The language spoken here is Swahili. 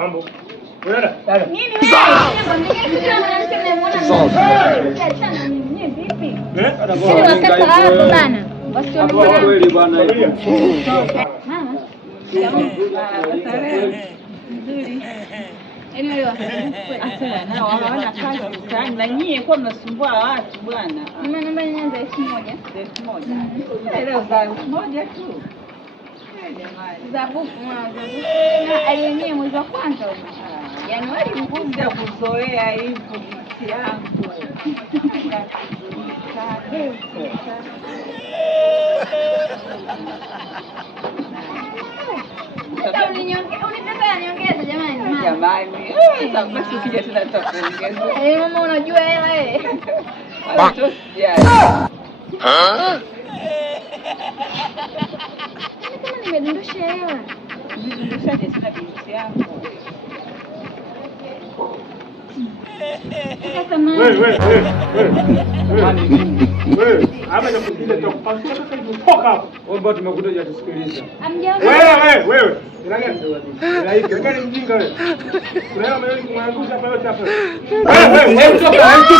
Mambo. Unaenda? Nini wewe? Wakati hapo bana. Wasione kweli bana. Mama. Nzuri. Anyway, na wanaona kazi sana na nyie kwa mnasumbua watu bwana. Mama namba nyanza 1000. 1000. Leo za 1000 tu. Zabuku na aliyenyewe mwezi wa kwanza Januari ngumu ya kuzoea hivyo binti yangu. Uniongeze jamani. Jamani. Basi ukija tena tutakuongeza. Mama unajua hela kama nimedondosha hela. Nidondoshaje tena binti yangu? Wewe, hapa nakusikiza tutakupasua sasa hivi toka hapo. Wewe tumekuja tusikilize. Wewe. Nani mjinga wewe? Kuna wewe kumwangusha hapa yote hapa. Wewe, toka hapa.